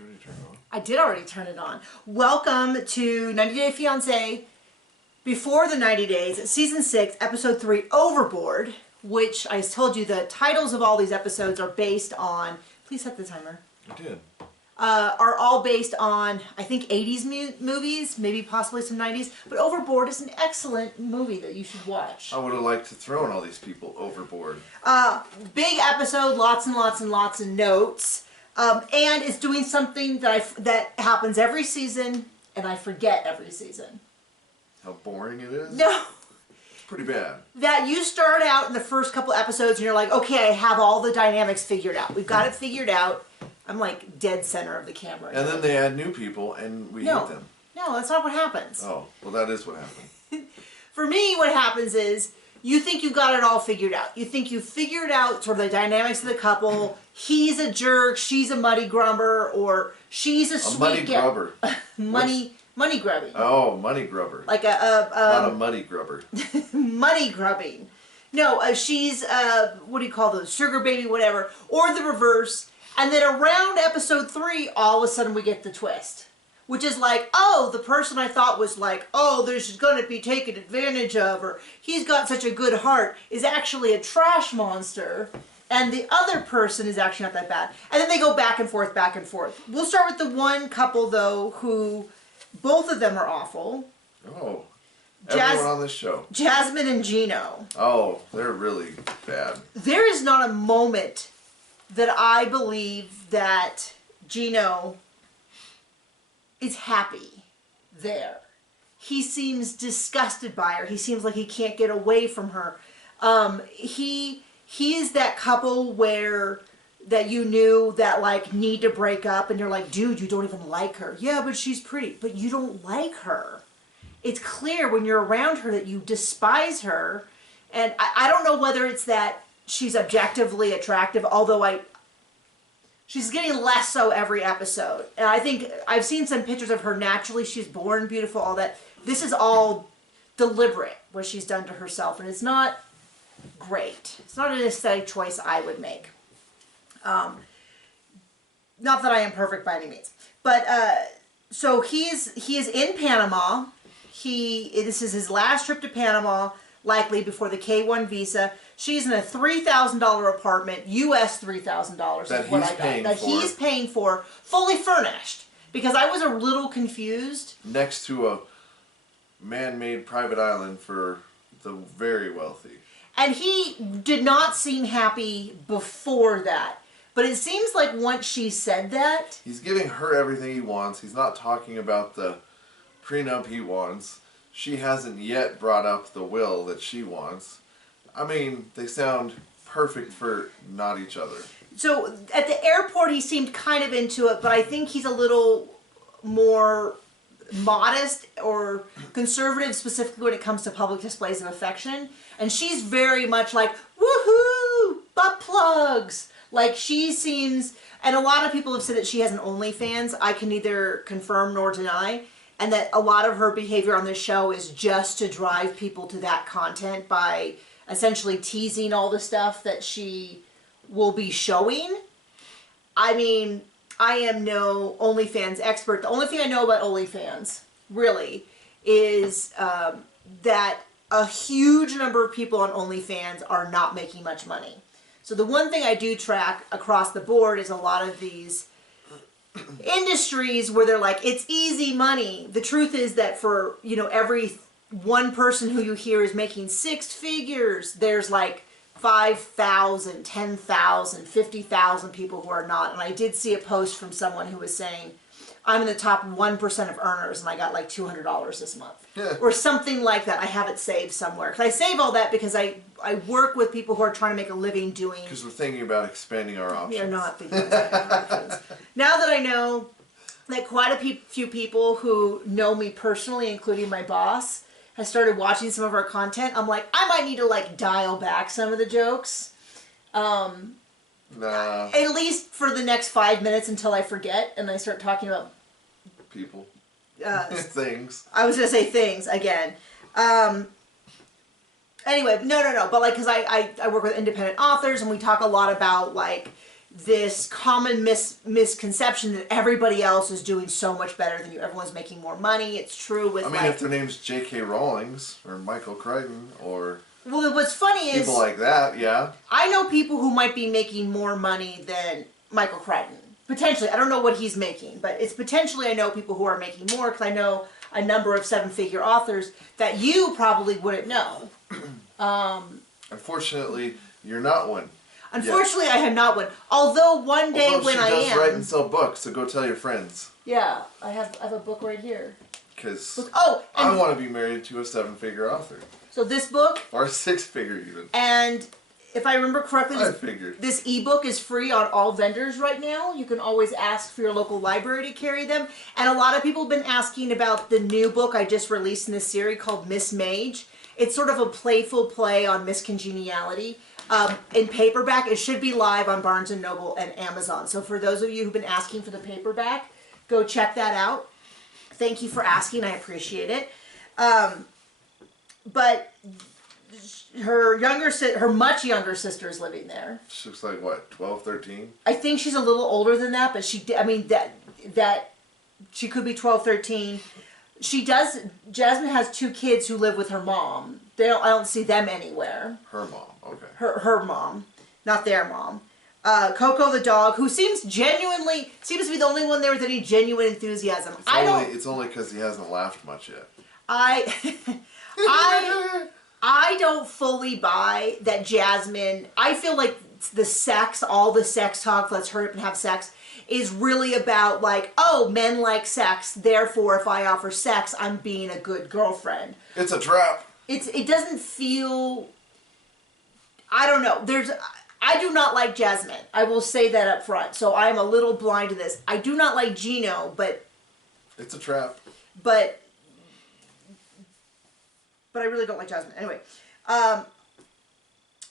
you already turn it on? I did already turn it on. Welcome to 90 Day Fiancé before the 90 days, season 6, episode 3, Overboard, which I told you the titles of all these episodes are based on, please set the timer. I did. Are all based on, I think, 80s movies, maybe possibly some 90s, but Overboard is an excellent movie that you should watch. I would have liked to throw all these people overboard. Big episode, lots and lots and lots of notes, and it's doing something that happens every season, and I forget every season. How boring it is? No. It's pretty bad. That you start out in the first couple episodes and you're like, okay, I have all the dynamics figured out. We've got it figured out. I'm like dead center of the camera. And then they add new people and we hate them. No, that's not what happens. Oh, well that is what happened. For me, what happens is you think you've got it all figured out. You think you've figured out sort of the dynamics of the couple. He's a jerk, she's a muddy grubber, or she's a sweet muddy grubber. Money grubbing. Oh, money grubber. Like not a muddy grubber. Money grubbing. No, she's what do you call those? Sugar baby, whatever. Or the reverse. And then around episode 3, all of a sudden we get the twist. Which is like, oh, the person I thought was like, oh, there's going to be taken advantage of, or he's got such a good heart, is actually a trash monster. And the other person is actually not that bad. And then they go back and forth, back and forth. We'll start with the one couple, though, who both of them are awful. Oh, everyone on this show. Jasmine and Gino. Oh, they're really bad. There is not a moment that I believe that Gino is happy there. He seems disgusted by her. He seems like he can't get away from her. He is that couple that you knew that like need to break up and you're like, dude, you don't even like her. Yeah, but she's pretty. But you don't like her. It's clear when you're around her that you despise her. And I don't know whether it's that she's objectively attractive, although she's getting less so every episode. And I think I've seen some pictures of her naturally. She's born beautiful, all that. This is all deliberate, what she's done to herself. And it's not great. It's not an aesthetic choice I would make. Not that I am perfect by any means. But, so he is in Panama. This is his last trip to Panama, likely before the K-1 visa. She's in a $3,000 apartment, US $3,000 is what I got. That he's paying for, fully furnished. Because I was a little confused. Next to a man-made private island for the very wealthy. And he did not seem happy before that. But it seems like once she said that... He's giving her everything he wants. He's not talking about the prenup he wants. She hasn't yet brought up the will that she wants. I mean, they sound perfect for not each other. So at the airport he seemed kind of into it, but I think he's a little more modest or conservative, specifically when it comes to public displays of affection. And she's very much like, woohoo, butt plugs. Like she seems, and a lot of people have said that she has an OnlyFans. I can neither confirm nor deny. And that a lot of her behavior on this show is just to drive people to that content by essentially teasing all the stuff that she will be showing. I mean, I am no OnlyFans expert. The only thing I know about OnlyFans, really, is that a huge number of people on OnlyFans are not making much money. So the one thing I do track across the board is a lot of these industries where they're like, it's easy money. The truth is that for, every one person who you hear is making 6 figures, there's like 5,000, 10,000, 50,000 people who are not. And I did see a post from someone who was saying, I'm in the top 1% of earners and I got like $200 this month. Yeah. Or something like that. I have it saved somewhere. Because I save all that because I work with people who are trying to make a living doing... Because we're thinking about expanding our options. We are not thinking about options. Now that I know that quite a few people who know me personally, including my boss, has started watching some of our content, I'm like, I might need to like dial back some of the jokes. Nah. At least for the next 5 minutes until I forget and I start talking about... People. Things. I was going to say things again. Anyway, no. But like, because I work with independent authors and we talk a lot about like, this common misconception that everybody else is doing so much better than you. Everyone's making more money. It's true with if their name's J.K. Rowling's or Michael Crichton or... Well, what's funny is... people like that, yeah. I know people who might be making more money than Michael Crichton. Potentially. I don't know what he's making, but it's potentially I know people who are making more because I know a number of 7-figure authors that you probably wouldn't know. Unfortunately, you're not one. Unfortunately, I am not one. Although one day when I am... she does write and sell books, so go tell your friends. Yeah, I have a book right here. Because I want to be married to a 7-figure author. So this book... or a 6-figure even. And if I remember correctly, this ebook is free on all vendors right now. You can always ask for your local library to carry them. And a lot of people have been asking about the new book I just released in this series called Miss Mage. It's sort of a playful play on miscongeniality. In paperback, it should be live on Barnes & Noble and Amazon. So for those of you who've been asking for the paperback, go check that out. Thank you for asking. I appreciate it. But her much younger sister is living there. She looks like what, 12, 13? I think she's a little older than that, but that she could be 12, 13. Jasmine has 2 kids who live with her mom. I don't see them anywhere. Her mom, okay. Her mom, not their mom. Coco the dog, who seems to be the only one there with any genuine enthusiasm. It's only because he hasn't laughed much yet. I don't fully buy that Jasmine. I feel like all the sex talk, let's hurry up and have sex, is really about like, oh, men like sex, therefore if I offer sex, I'm being a good girlfriend. It's a trap. It doesn't feel, I don't know. I do not like Jasmine. I will say that up front. So I'm a little blind to this. I do not like Gino, but... it's a trap. But I really don't like Jasmine. Anyway,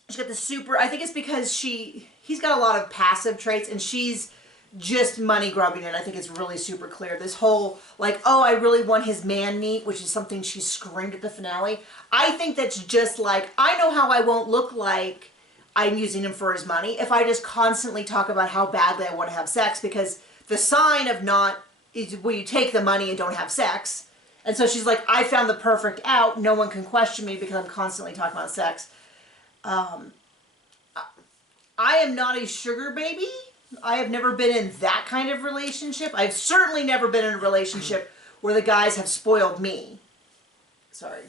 she's got the super... I think it's because he's got a lot of passive traits, and she's just money grubbing, and I think it's really super clear. This whole, like, oh, I really want his man meat, which is something she screamed at the finale. I think that's just like, I know how I won't look like I'm using him for his money if I just constantly talk about how badly I want to have sex, because the sign of not is when you take the money and don't have sex. And so she's like, I found the perfect out. No one can question me because I'm constantly talking about sex. I am not a sugar baby. I have never been in that kind of relationship. I've certainly never been in a relationship where the guys have spoiled me. Sorry.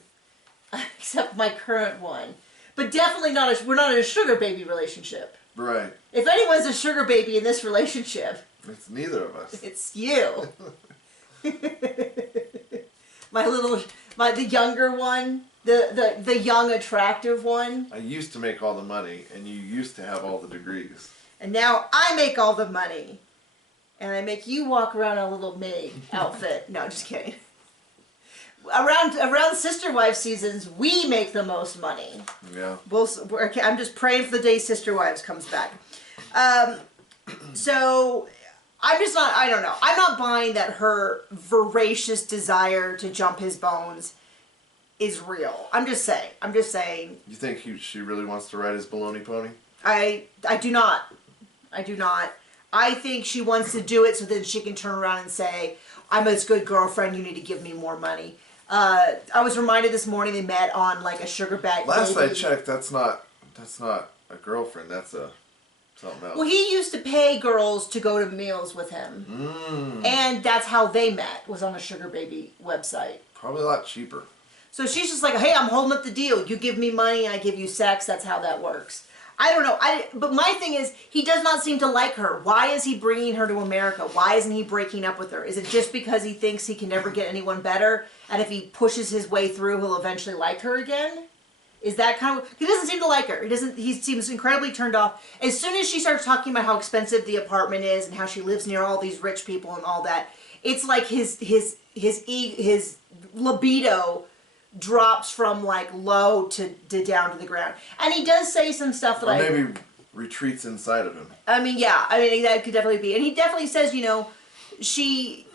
Except my current one. But definitely we're not in a sugar baby relationship. Right. If anyone's a sugar baby in this relationship... it's neither of us. It's you. The younger one. The young, attractive one. I used to make all the money, and you used to have all the degrees. And now I make all the money. And I make you walk around in a little maid outfit. No, just kidding. Around Sister Wives seasons, we make the most money. Yeah. I'm just praying for the day Sister Wives comes back. So, I don't know. I'm not buying that her voracious desire to jump his bones is real. I'm just saying. You think she really wants to ride his baloney pony? I do not. I think she wants to do it so then she can turn around and say, I'm a good girlfriend, you need to give me more money. I was reminded this morning they met on like a sugar bag. Last I checked, that's not a girlfriend, that's something else. Well, he used to pay girls to go to meals with him. And that's how they met, was on a sugar baby website. Probably a lot cheaper. So she's just like, hey, I'm holding up the deal. You give me money, I give you sex. That's how that works. I don't know. But my thing is, he does not seem to like her. Why is he bringing her to America? Why isn't he breaking up with her? Is it just because he thinks he can never get anyone better? And if he pushes his way through, he'll eventually like her again? Is that kind of... He doesn't seem to like her. He seems incredibly turned off. As soon as she starts talking about how expensive the apartment is and how she lives near all these rich people and all that, it's like his libido drops from like low to down to the ground. And he does say some stuff that maybe retreats inside of him. Yeah. That could definitely be. And he definitely says, she's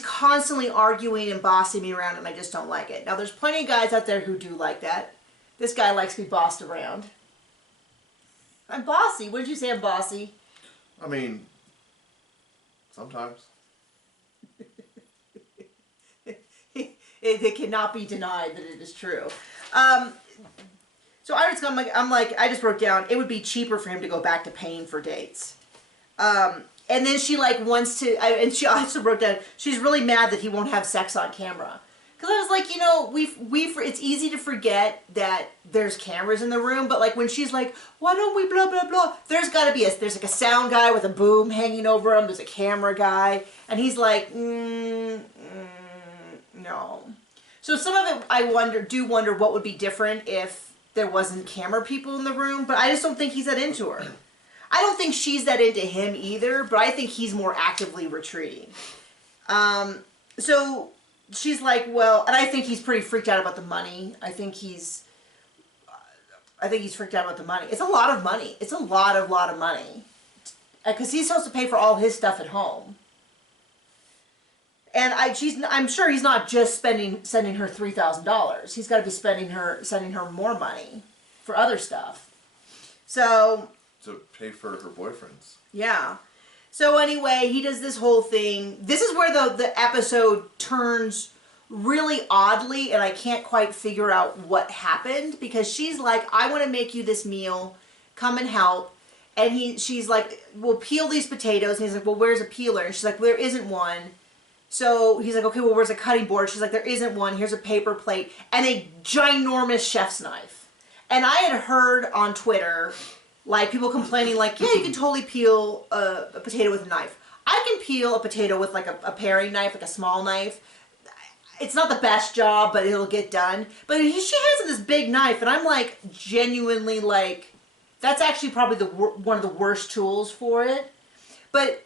constantly arguing and bossing me around and I just don't like it. Now, there's plenty of guys out there who do like that. This guy likes to be bossed around. I'm bossy. What did you say? I'm bossy. I mean, sometimes. It cannot be denied that it is true. So I'm like, I just wrote down, it would be cheaper for him to go back to paying for dates. And then she like wants to, and she also wrote down, she's really mad that he won't have sex on camera. Because I was like, you know, it's easy to forget that there's cameras in the room, but like when she's like, why don't we blah, blah, blah, there's got to be there's like a sound guy with a boom hanging over him, there's a camera guy, and he's like, no. So some of it I do wonder what would be different if there wasn't camera people in the room, but I just don't think he's that into her. I don't think she's that into him either, but I think he's more actively retreating. So she's like, well, and I think he's pretty freaked out about the money. I think he's freaked out about the money. It's a lot of money. It's a lot of money. Because he's supposed to pay for all his stuff at home. And I'm sure he's not just sending her $3,000. He's got to be sending her more money for other stuff. So to pay for her boyfriends. Yeah. So anyway, he does this whole thing. This is where the episode turns really oddly, and I can't quite figure out what happened, because she's like, I want to make you this meal. Come and help. And she's like, we'll peel these potatoes. And he's like, well, where's a peeler? And she's like, well, there isn't one. So he's like, okay, well, where's a cutting board? She's like, there isn't one. Here's a paper plate and a ginormous chef's knife. And I had heard on Twitter, like, people complaining, like, yeah, you can totally peel a potato with a knife. I can peel a potato with, like, a paring knife, like a small knife. It's not the best job, but it'll get done. But she has this big knife, and I'm, like, genuinely, like, that's actually probably one of the worst tools for it. But...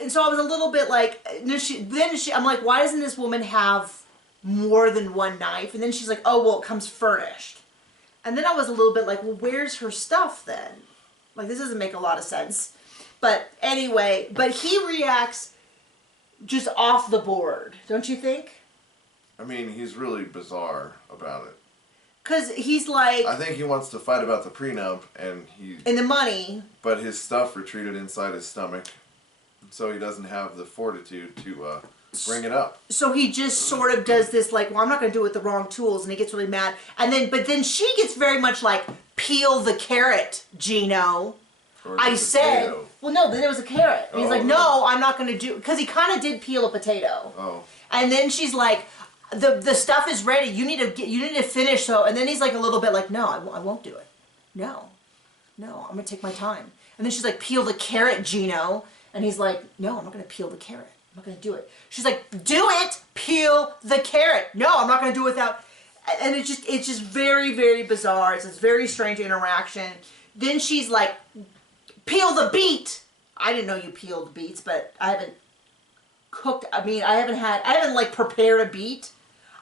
And so I was a little bit like, I'm like, why doesn't this woman have more than one knife? And then she's like, oh, well, it comes furnished. And then I was a little bit like, well, where's her stuff then? Like, this doesn't make a lot of sense. But anyway, but he reacts just off the board, don't you think? I mean, he's really bizarre about it. Because he's like... I think he wants to fight about the prenup, and the money. But his stuff retreated inside his stomach. So he doesn't have the fortitude to bring it up. So he just sort of does this like, well, I'm not going to do it with the wrong tools, and he gets really mad. But then she gets very much like, peel the carrot, Gino. I said, well, no, then it was a carrot. And he's like, no, I'm not going to do, because he kind of did peel a potato. Oh. And then she's like, the stuff is ready. You need to finish. So, and then he's like a little bit like, no, I won't do it. No, I'm going to take my time. And then she's like, peel the carrot, Gino. And he's like, no, I'm not going to peel the carrot. I'm not going to do it. She's like, do it, peel the carrot. No, I'm not going to do it without. And it's just very, very bizarre. It's this very strange interaction. Then she's like, peel the beet. I didn't know you peeled beets, but I haven't cooked. I mean, I haven't like prepared a beet.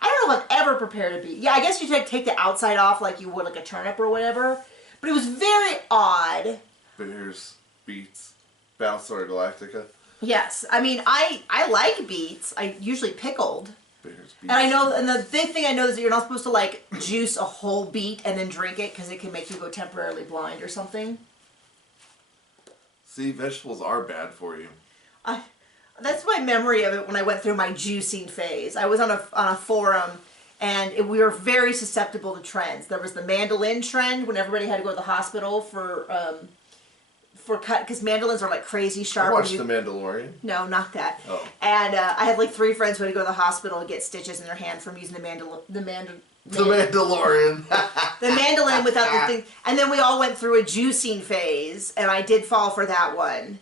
I don't know if I've ever prepared a beet. Yeah, I guess you take the outside off like you would like a turnip or whatever. But it was very odd. But here's beets. Battlestar Galactica. Yes, I mean, I like beets. I usually pickled. And I know, and the big thing I know is that you're not supposed to like juice a whole beet and then drink it, because it can make you go temporarily blind or something. See, vegetables are bad for you. That's my memory of it when I went through my juicing phase. I was on a forum, and we were very susceptible to trends. There was the mandolin trend when everybody had to go to the hospital for cut, because mandolins are like crazy sharp. I watched The Mandalorian. No, not that. Oh. And I had like 3 friends who had to go to the hospital and get stitches in their hand from using the Mandalorian. The mandolin without the thing. And then we all went through a juicing phase, and I did fall for that one.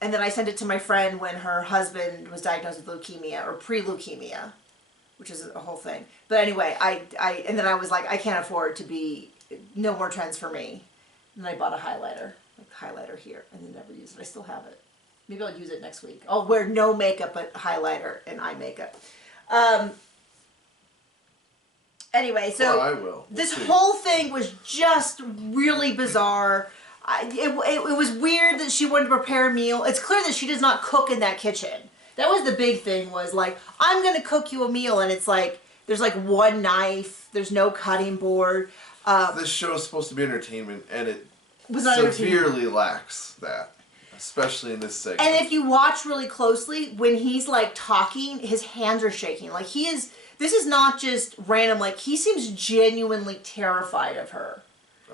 And then I sent it to my friend when her husband was diagnosed with leukemia, or pre-leukemia, which is a whole thing. But anyway, and then I was like, I can't afford to be, no more trends for me. And then I bought a highlighter, here, and then never used it. I still have it. Maybe I'll use it next week. I'll wear no makeup but highlighter and eye makeup. Anyway, so I will. This whole thing was just really bizarre. It was weird that she wanted to prepare a meal. It's clear that she does not cook in that kitchen. That was the big thing, was like, I'm going to cook you a meal, and it's like, there's like one knife, there's no cutting board. This show is supposed to be entertainment, and it was not severely lacks that, especially in this segment. And if you watch really closely, when he's like talking, his hands are shaking. Like this is not just random. Like he seems genuinely terrified of her.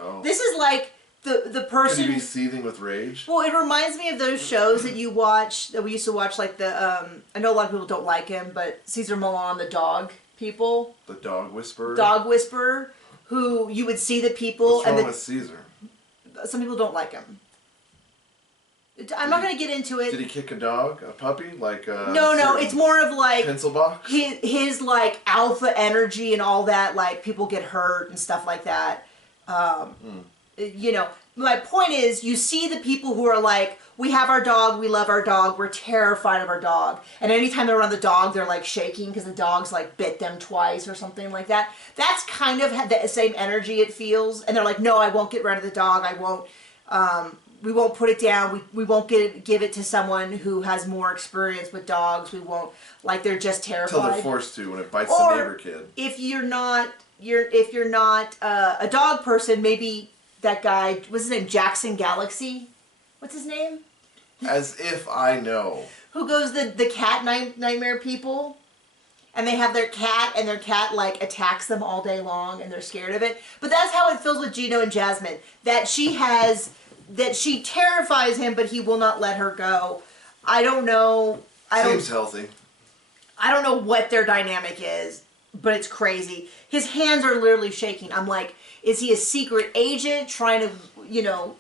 Oh. This is like the person. Could he be seething with rage? Well, it reminds me of those shows that you watch, that we used to watch, like I know a lot of people don't like him, but Cesar Millan, the dog people. The dog whisperer? Dog whisperer, who you would see the people. What's wrong with Caesar? Some people don't like him. I'm not going to get into it. Did he kick a dog? A puppy? Like a... No, it's more of like... Pencil box? His like, alpha energy and all that, like, people get hurt and stuff like that. You know, my point is, you see the people who are like, we have our dog, we love our dog, we're terrified of our dog. And anytime they're around the dog, they're like shaking because the dog's like bit them twice or something like that. That's kind of the same energy it feels. And they're like, no, I won't get rid of the dog. I won't, we won't put it down. We won't give it to someone who has more experience with dogs. We won't, like, they're just terrified. Until they're forced to when it bites the neighbor kid. If you're not a dog person, maybe that guy, what's his name, Jackson Galaxy? What's his name? As if I know. Who goes the cat nightmare people? And they have their cat, and their cat, like, attacks them all day long, and they're scared of it. But that's how it feels with Gino and Jasmine. That she terrifies him, but he will not let her go. I don't know. Seems healthy. I don't know what their dynamic is, but it's crazy. His hands are literally shaking. I'm like, is he a secret agent trying to, you know,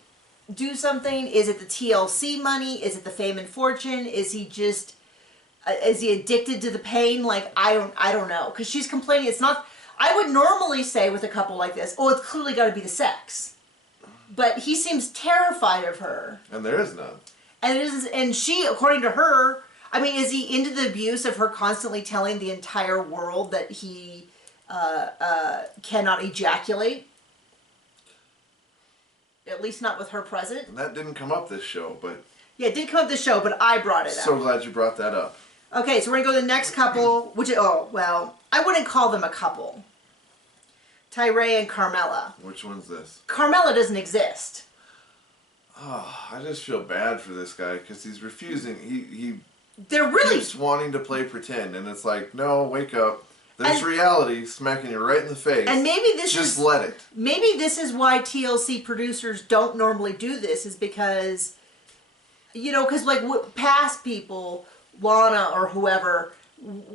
do something? Is it the TLC money? Is it the fame and fortune? Is he just, is he addicted to the pain? Like, I don't know. Because she's complaining. It's not, I would normally say with a couple like this, oh, it's clearly got to be the sex. But he seems terrified of her. And there is none. And she, according to her, I mean, is he into the abuse of her constantly telling the entire world that he cannot ejaculate? At least not with her present. And that didn't come up this show, but... Yeah, it did come up this show, but I brought it up. So glad you brought that up. Okay, so we're going to go to the next couple, which, oh, well, I wouldn't call them a couple. Tyray and Carmela. Which one's this? Carmela doesn't exist. Oh, I just feel bad for this guy, because he's refusing. He They're really... keeps wanting to play pretend, and it's like, no, wake up. There's reality smacking you right in the face. And maybe this just let it. Maybe this is why TLC producers don't normally do this, is because, you know, because like past people, Lana or whoever,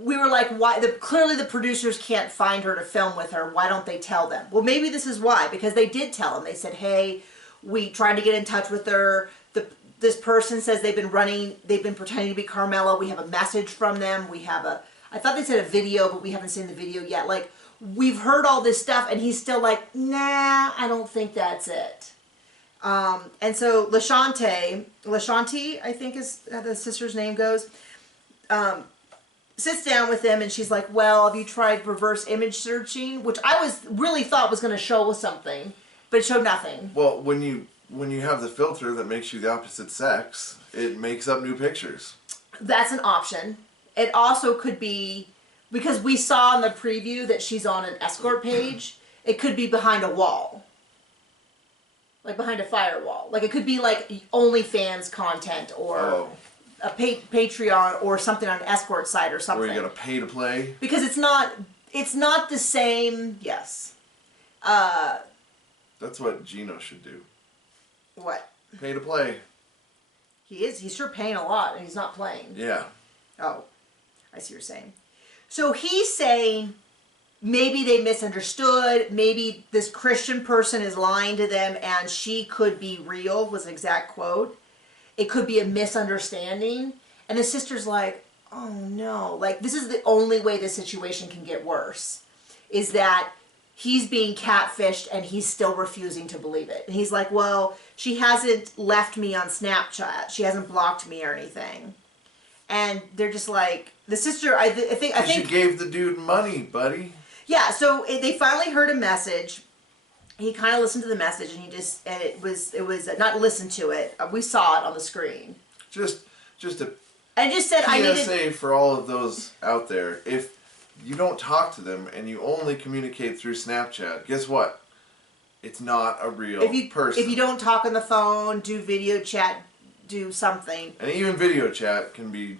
we were like, why? Clearly the producers can't find her to film with her. Why don't they tell them? Well, maybe this is why, because they did tell them. They said, hey, we tried to get in touch with her. This person says they've been pretending to be Carmela. We have a message from them. We have I thought they said a video, but we haven't seen the video yet. Like, we've heard all this stuff, and he's still like, nah, I don't think that's it. And so Lashanti, I think is how the sister's name goes, sits down with him, and she's like, well, have you tried reverse image searching? Which I really thought was going to show us something, but it showed nothing. Well, when you have the filter that makes you the opposite sex, it makes up new pictures. That's an option. It also could be, because we saw in the preview that she's on an escort page, it could be behind a wall. Like behind a firewall. Like it could be like OnlyFans content or a Patreon or something on an escort site or something. Where you gotta pay to play. Because it's not the same, yes. That's what Gino should do. What? Pay to play. He's sure paying a lot and he's not playing. Yeah. Oh, I see what you're saying. So he's saying maybe they misunderstood. Maybe this Christian person is lying to them and she could be real, was an exact quote. It could be a misunderstanding. And the sister's like, oh no. Like, this is the only way this situation can get worse. Is that he's being catfished and he's still refusing to believe it. And he's like, well, she hasn't left me on Snapchat. She hasn't blocked me or anything. And they're just like, the sister, I think you gave the dude money, buddy. Yeah, so they finally heard a message. He kind of listened to the message, and it was not listened to it. We saw it on the screen. Just a and just said, PSA for all of those out there. If you don't talk to them and you only communicate through Snapchat, guess what? it's not a real person. If you don't talk on the phone, do video chat, do something. And even video chat can be,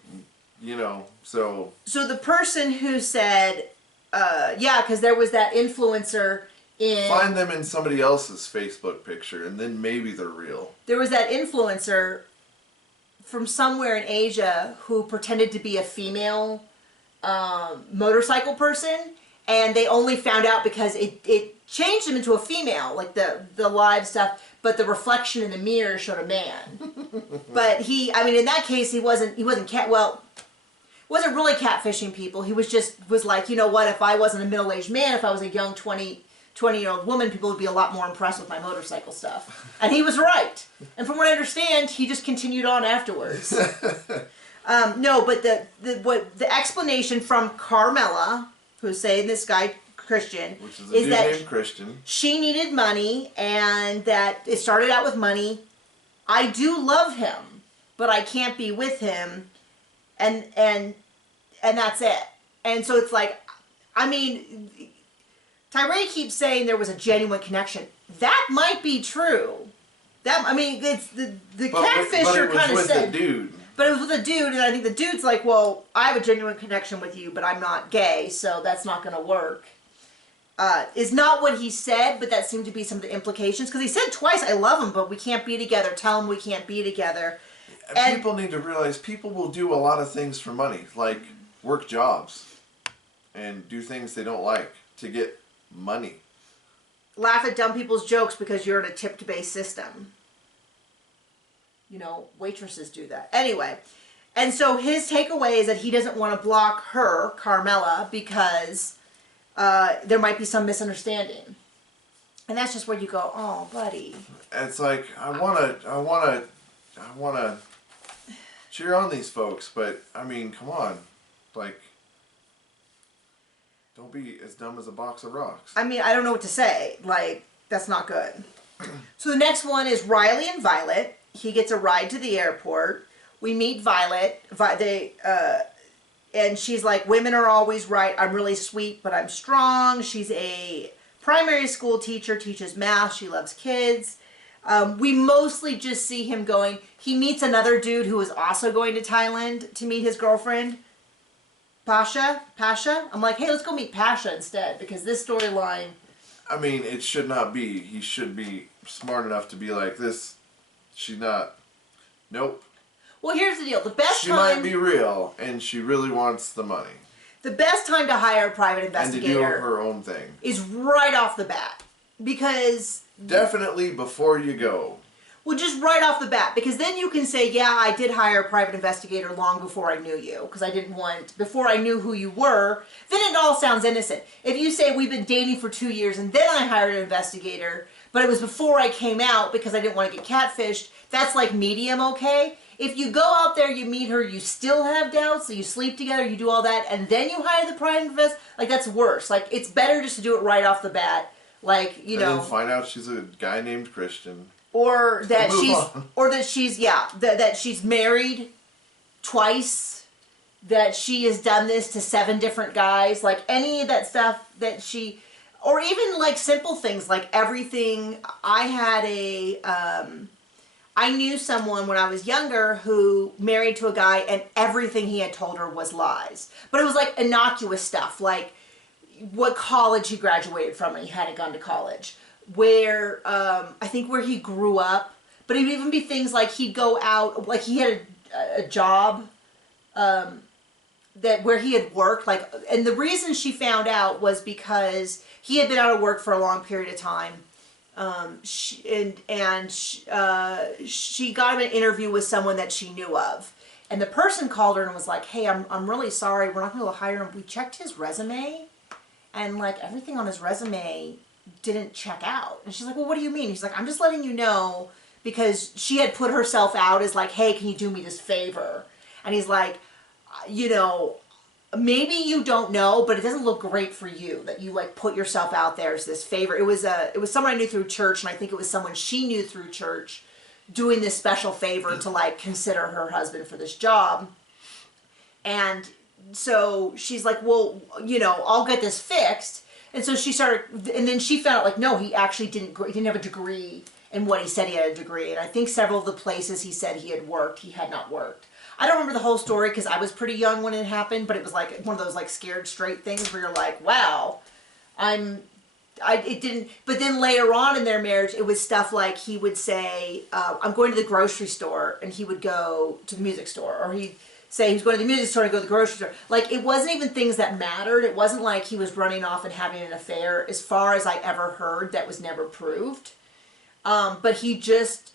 so... So the person who said, yeah, because there was that influencer in... Find them in somebody else's Facebook picture, and then maybe they're real. There was that influencer from somewhere in Asia who pretended to be a female motorcycle person, and they only found out because it changed him into a female, like the live stuff, but the reflection in the mirror showed a man. But in that case, he wasn't wasn't really catfishing people. He was like, you know what, if I wasn't a middle-aged man, if I was a young 20-year-old woman, people would be a lot more impressed with my motorcycle stuff. And he was right. And from what I understand, he just continued on afterwards. No, but the explanation from Carmela, who's saying this guy Christian, which is a dude named Christian, she needed money, and that it started out with money. I do love him, but I can't be with him, and that's it. And so it's like, Tyray keeps saying there was a genuine connection. That might be true. It's the catfisher kind of said. The dude. But it was with a dude, and I think the dude's like, well, I have a genuine connection with you, but I'm not gay, so that's not going to work. Is not what he said, but that seemed to be some of the implications. Because he said twice, I love him, but we can't be together. Tell him we can't be together. And people need to realize people will do a lot of things for money, like work jobs and do things they don't like to get money. Laugh at dumb people's jokes because you're in a tipped-based system. Waitresses do that. Anyway, and so his takeaway is that he doesn't want to block her, Carmela, because there might be some misunderstanding. And that's just where you go, oh, buddy. It's like, I wanna cheer on these folks, but come on, like, don't be as dumb as a box of rocks. I don't know what to say. Like, that's not good. So the next one is Riley and Violet. He gets a ride to the airport. We meet Violet. And she's like, women are always right. I'm really sweet, but I'm strong. She's a primary school teacher, teaches math. She loves kids. We mostly just see him going. He meets another dude who is also going to Thailand to meet his girlfriend, Pasha. I'm like, hey, let's go meet Pasha instead, because this storyline... it should not be. He should be smart enough to be like, this... She's not. Nope. Well, here's the deal. She might be real, and she really wants the money. The best time to hire a private investigator... And to do her own thing. ...is right off the bat. Because... Definitely before you go. Well, just right off the bat. Because then you can say, yeah, I did hire a private investigator long before I knew you. Because I didn't want... Before I knew who you were, then it all sounds innocent. If you say, we've been dating for 2 years, and then I hired an investigator... But it was before I came out because I didn't want to get catfished. That's like medium okay. If you go out there, you meet her, you still have doubts, so you sleep together, you do all that, and then you hire the private investigator, like that's worse. Like it's better just to do it right off the bat. Like, and then find out she's a guy named Christian. Or that she's married twice. That she has done this to 7 different guys. Like any of that stuff that she... Or even like simple things like everything. I knew someone when I was younger who married to a guy and everything he had told her was lies. But it was like innocuous stuff, like what college he graduated from and he hadn't gone to college. Where, I think where he grew up. But it would even be things like he'd go out, like he had a job, that where he had worked, like, and the reason she found out was because he had been out of work for a long period of time. She got him an interview with someone that she knew of. And the person called her and was like, hey, I'm really sorry. We're not going to hire him. We checked his resume and like everything on his resume didn't check out. And she's like, well, what do you mean? He's like, I'm just letting you know because she had put herself out as like, hey, can you do me this favor? And he's like, maybe you don't know, but it doesn't look great for you that you like put yourself out there as this favor. It was someone I knew through church, and I think it was someone she knew through church doing this special favor to like consider her husband for this job. And so she's like, well, I'll get this fixed. And so she started, and then she found out, like, no, he actually he didn't have a degree in what he said he had a degree. And I think several of the places he said he had worked, he had not worked. I don't remember the whole story because I was pretty young when it happened, but it was like one of those like scared straight things where you're like, wow, it didn't, but then later on in their marriage, it was stuff like he would say, I'm going to the grocery store, and he would go to the music store, or he'd say he was going to the music store and go to the grocery store. Like, it wasn't even things that mattered. It wasn't like he was running off and having an affair, as far as I ever heard. That was never proved. But he just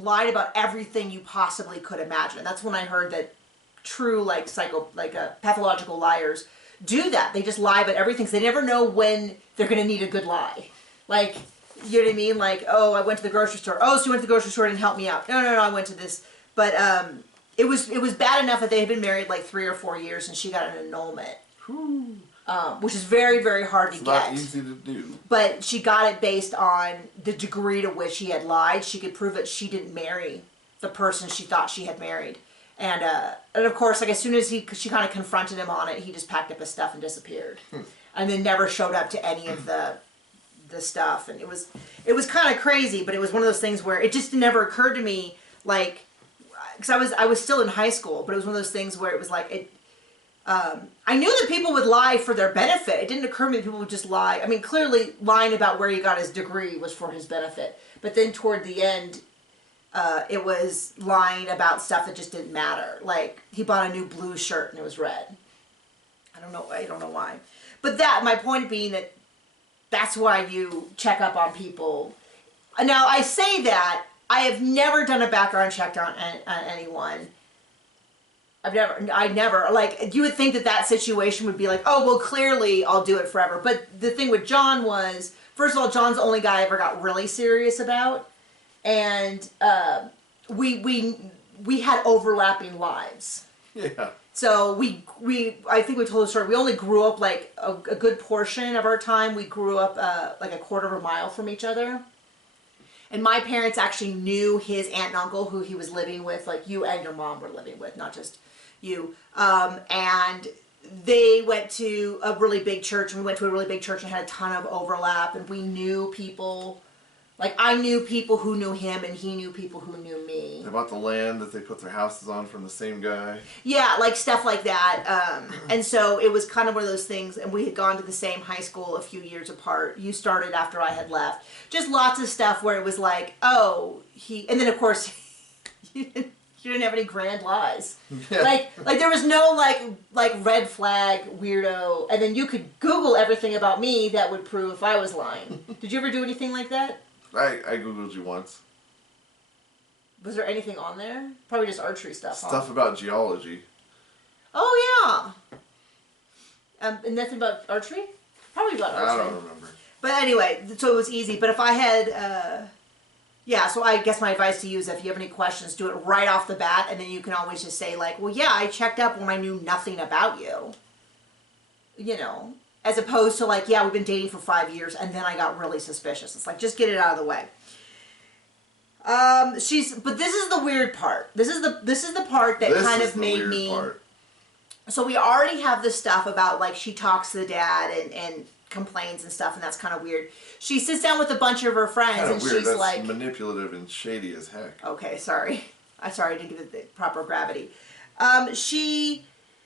lied about everything you possibly could imagine. That's when I heard that true, like, pathological liars do that. They just lie about everything, because they never know when they're going to need a good lie. Like, you know what I mean? Like, oh, I went to the grocery store. Oh, so you went to the grocery store and didn't help me out. No, I went to this. But it was bad enough that they had been married like 3 or 4 years, and she got an annulment. Which is very, very hard to get. Not easy to do. But she got it based on the degree to which he had lied. She could prove that she didn't marry the person she thought she had married. And of course, like, as soon as she kind of confronted him on it, he just packed up his stuff and disappeared. And then never showed up to any of the stuff. And it was kind of crazy, but it was one of those things where it just never occurred to me, like, because I was still in high school, but it was one of those things where it was like, I knew that people would lie for their benefit. It didn't occur to me that people would just lie. I mean, clearly lying about where he got his degree was for his benefit. But then toward the end, it was lying about stuff that just didn't matter. Like, he bought a new blue shirt and it was red. I don't know why. But my point being that that's why you check up on people. Now, I say that I have never done a background check on anyone. I never, like, you would think that situation would be like, oh, well, clearly I'll do it forever. But the thing with John was, first of all, John's the only guy I ever got really serious about. And we had overlapping lives. Yeah. So I think we told the story. We only grew up, like, a good portion of our time. We grew up like a quarter of a mile from each other. And my parents actually knew his aunt and uncle, who he was living with, like you and your mom were living with, not just you. And they went to a really big church, and we went to a really big church and had a ton of overlap, and we knew people. Like, I knew people who knew him, and he knew people who knew me. They bought the land that they put their houses on from the same guy. Yeah, like stuff like that. And so it was kind of one of those things, and we had gone to the same high school a few years apart. You started after I had left. Just lots of stuff where it was like, oh, and then of course, you didn't have any grand lies. Yeah. Like there was no like red flag weirdo, and then you could Google everything about me that would prove if I was lying. Did you ever do anything like that? I Googled you once. Was there anything on there? Probably just archery stuff. Stuff about geology. Oh, yeah. And nothing about archery? Probably about archery. I don't remember. But anyway, so it was easy. But if I had, so I guess my advice to you is if you have any questions, do it right off the bat. And then you can always just say, like, well, yeah, I checked up when I knew nothing about you. You know. As opposed to, like, yeah, we've been dating for 5 years, and then I got really suspicious. It's like, just get it out of the way. But this is the weird part. This is the part that kind of made me. Part. So we already have this stuff about, like, she talks to the dad and complains and stuff, and that's kind of weird. She sits down with a bunch of her friends, kind of and weird. she's that's like, manipulative and shady as heck. Okay, sorry. I didn't give it the proper gravity.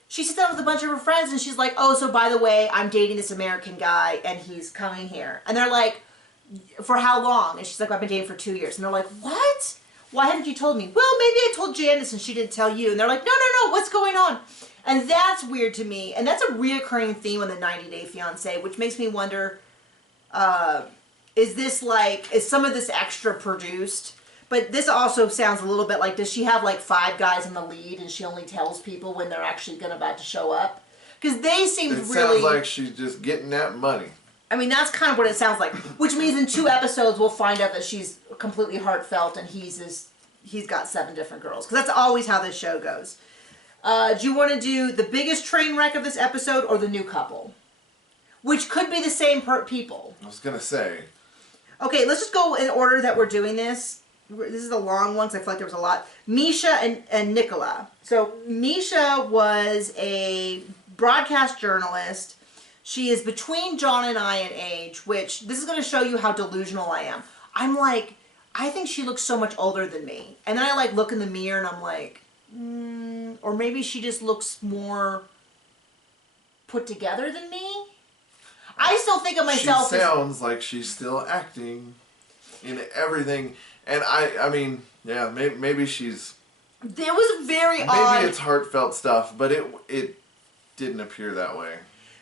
She sits down with a bunch of her friends, and she's like, oh, so by the way, I'm dating this American guy, and he's coming here. And they're like, for how long? And she's like, I've been dating for 2 years. And they're like, what? Why haven't you told me? Well, maybe I told Janice, and she didn't tell you. And they're like, no, what's going on? And that's weird to me. And that's a reoccurring theme on the 90 Day Fiancé, which makes me wonder, is some of this extra produced? But this also sounds a little bit like, does she have like 5 guys in the lead and she only tells people when they're actually about to show up? Because they seem really... It sounds like she's just getting that money. I mean, that's kind of what it sounds like. Which means in 2 episodes we'll find out that she's completely heartfelt and he's got 7 different girls. Because that's always how this show goes. Do you want to do the biggest train wreck of this episode or the new couple? Which could be the same people. I was going to say. Okay, let's just go in order that we're doing this. This is a long one because I feel like there was a lot. Misha and Nicola. So Misha was a broadcast journalist She is between John and I in age, which this is going to show you how delusional I am. I'm like, I think she looks so much older than me. And then I like look in the mirror and I'm like, or maybe she just looks more put together than me. I still think of myself She sounds like she's still acting in everything. And I mean, yeah, maybe she's... There was very odd... Maybe it's heartfelt stuff, but it didn't appear that way.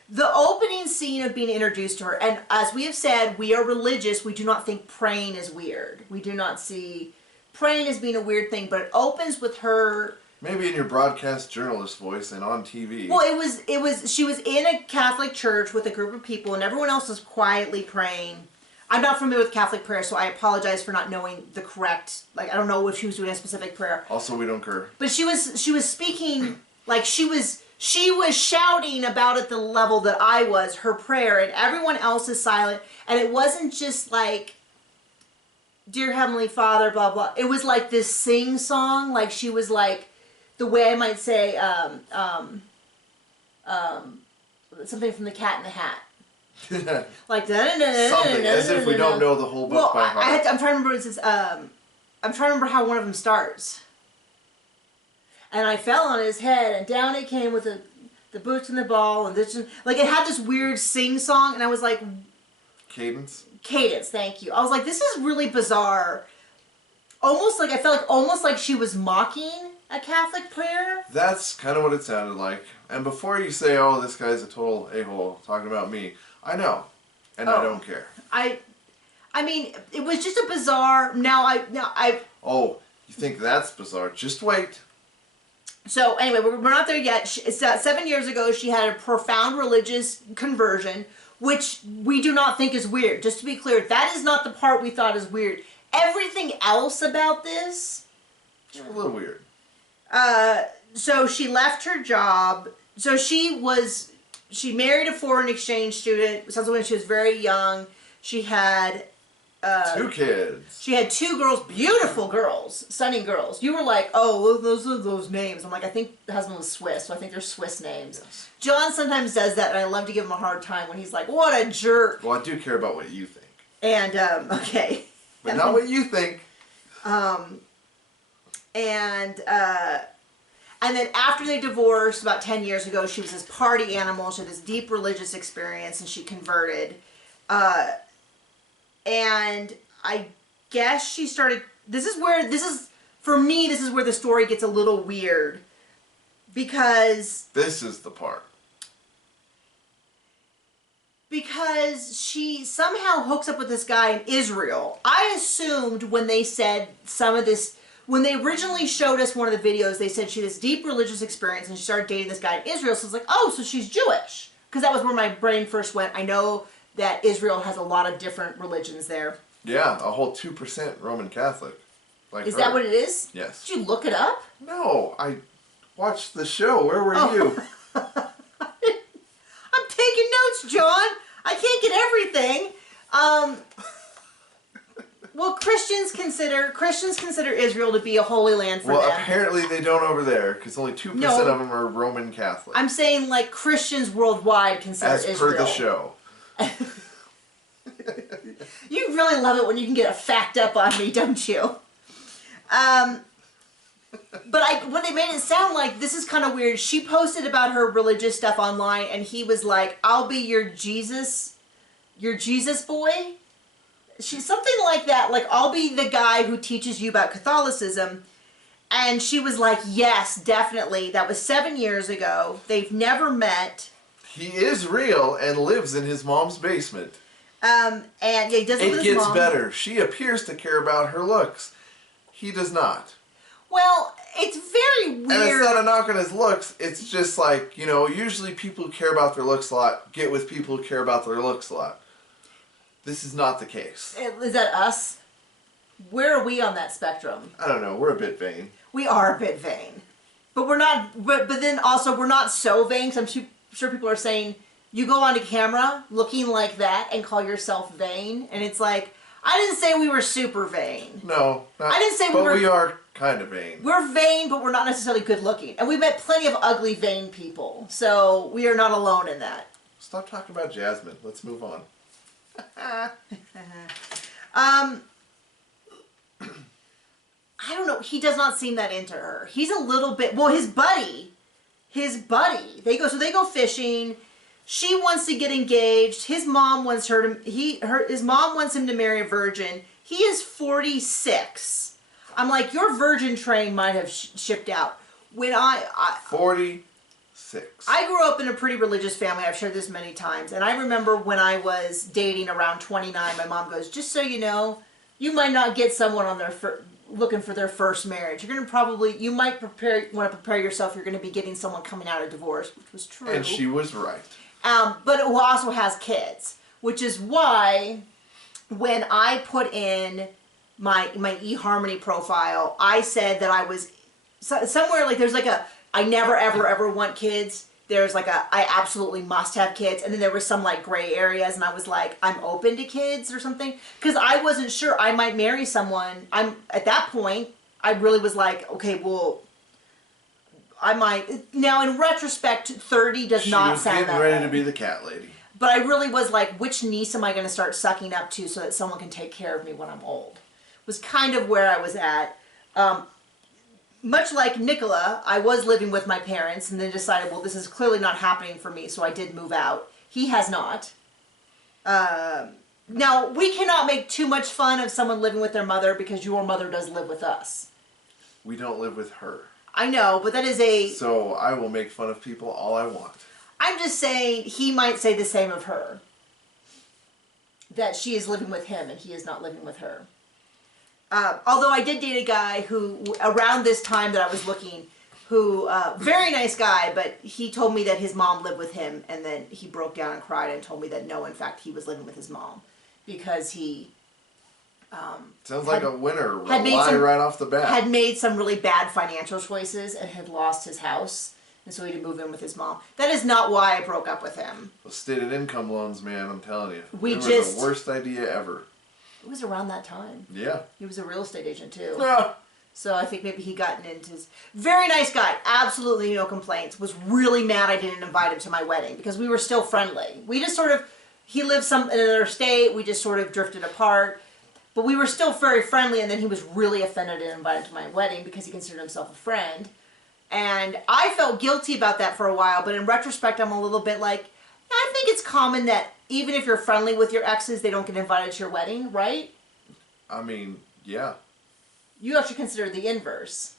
The opening scene of being introduced to her, and as we have said, we are religious. We do not think praying is weird. We do not see praying as being a weird thing, but it opens with her... Maybe in your broadcast journalist voice and on TV. Well, she was in a Catholic church with a group of people, and everyone else was quietly praying. I'm not familiar with Catholic prayer, so I apologize for not knowing the correct, like, I don't know if she was doing a specific prayer. Also, we don't care. But she was speaking, like, she was shouting about at the level that I was, her prayer, and everyone else is silent, and it wasn't just like, Dear Heavenly Father, blah, blah. It was like this sing song, like she was like, the way I might say, something from the Cat in the Hat. Like something as if we don't know the whole book by heart. I'm trying to remember what it says. I'm trying to remember how one of them starts. And I fell on his head, and down it came with the boots and the ball, and this, like it had this weird sing song, and I was like, Cadence. Thank you. I was like, this is really bizarre. Almost like I felt like she was mocking a Catholic prayer. That's kind of what it sounded like. And before you say, "Oh, this guy's a total a-hole talking about me," I know, and I don't care. I mean, it was just a bizarre. Now I. Oh, you think that's bizarre? Just wait. So anyway, we're not there yet. 7 years ago, she had a profound religious conversion, which we do not think is weird. Just to be clear, that is not the part we thought is weird. Everything else about this, it's a little weird. So she left her job. So she married a foreign exchange student. Sounds like when she was very young. She had 2 kids. She had 2 girls, beautiful girls, stunning girls. You were like, oh, those are those names. I'm like, I think the husband was Swiss, so I think they're Swiss names. Yes. John sometimes does that, and I love to give him a hard time when he's like, what a jerk. Well, I do care about what you think. And, okay. But not what you think. And then after they divorced, about 10 years ago, she was this party animal. She had this deep religious experience, and she converted. And I guess she started... For me, this is where the story gets a little weird. Because... This is the part. Because she somehow hooks up with this guy in Israel. I assumed when they said some of this... When they originally showed us one of the videos, they said she had this deep religious experience and she started dating this guy in Israel. So I was like, oh, so she's Jewish. Because that was where my brain first went. I know that Israel has a lot of different religions there. Yeah, a whole 2% Roman Catholic. Like is that what it is? Yes. Did you look it up? No, I watched the show. Where were you? I'm taking notes, John. I can't get everything. Well, Christians consider Israel to be a holy land for them. Well, apparently they don't over there, because only 2% of them are Roman Catholic. I'm saying, like, Christians worldwide consider Israel. As per the show. You really love it when you can get a fact up on me, don't you? But when they made it sound like, this is kind of weird. She posted about her religious stuff online, and he was like, I'll be your Jesus boy? She's something like that, like, I'll be the guy who teaches you about Catholicism. And she was like, yes, definitely. That was 7 years ago. They've never met. He is real and lives in his mom's basement. And yeah, he does it with his mom. It gets better. She appears to care about her looks. He does not. Well, it's very weird. And it's not a knock on his looks. It's just like, you know, usually people who care about their looks a lot get with people who care about their looks a lot. This is not the case. Is that us? Where are we on that spectrum? I don't know. We're a bit vain. We are a bit vain. But we're not, but then also we're not so vain, because I'm sure people are saying, you go onto camera looking like that and call yourself vain. And it's like, I didn't say we were super vain. No. I didn't say but we are kind of vain. We're vain, but we're not necessarily good looking. And we've met plenty of ugly, vain people. So we are not alone in that. Stop talking about Jasmine. Let's move on. I don't know. He does not seem that into her. He's a little bit. Well, his buddy. They go fishing. She wants to get engaged. His mom wants his mom wants him to marry a virgin. He is 46. I'm like, your virgin train might have shipped out. When I 46. I grew up in a pretty religious family. I've shared this many times. And I remember when I was dating around 29, my mom goes, just so you know, you might not get someone on their looking for their first marriage. You're going to you might want to prepare yourself. You're going to be getting someone coming out of divorce, which was true. And she was right. But who also has kids, which is why when I put in my eHarmony profile, I said that I was somewhere like there's like a I never ever ever want kids. There's like a I absolutely must have kids, and then there was some like gray areas, and I was like I'm open to kids or something because I wasn't sure I might marry someone. I'm at that point I really was like, okay, well, I might now. In retrospect, 30 does not sound that. She was getting ready to be the cat lady. But I really was like, which niece am I going to start sucking up to so that someone can take care of me when I'm old? Was kind of where I was at. Much like Nicola, I was living with my parents and then decided, well, this is clearly not happening for me, so I did move out. He has not. Now, we cannot make too much fun of someone living with their mother because your mother does live with us. We don't live with her. I know, but that is a... So I will make fun of people all I want. I'm just saying he might say the same of her. That she is living with him and he is not living with her. Although I did date a guy who, around this time that I was looking, who, very nice guy, but he told me that his mom lived with him, and then he broke down and cried and told me that no, in fact, he was living with his mom. Because he... Sounds like a winner. Right off the bat. Had made some really bad financial choices and had lost his house. And so he had to move in with his mom. That is not why I broke up with him. Well, stated income loans, man, I'm telling you. It was the worst idea ever. It was around that time. Yeah. He was a real estate agent, too. Ah. So I think maybe he gotten into his... Very nice guy. Absolutely no complaints. Was really mad I didn't invite him to my wedding because we were still friendly. We just sort of... He lived in another state. We just sort of drifted apart. But we were still very friendly, and then he was really offended and invited to my wedding because he considered himself a friend. And I felt guilty about that for a while, but in retrospect, I'm a little bit like, I think it's common that even if you're friendly with your exes, they don't get invited to your wedding, right? I mean, yeah. You actually consider the inverse.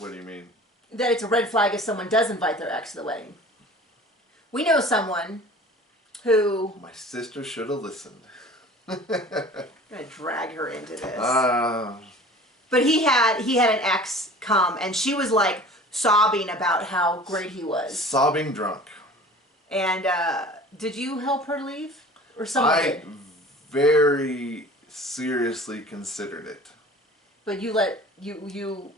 What do you mean? That it's a red flag if someone does invite their ex to the wedding. We know someone who... My sister should have listened. I'm gonna drag her into this. But he had an ex come, and she was like sobbing about how great he was. Sobbing drunk. And did you help her leave, or someone did? I very seriously considered it. But you It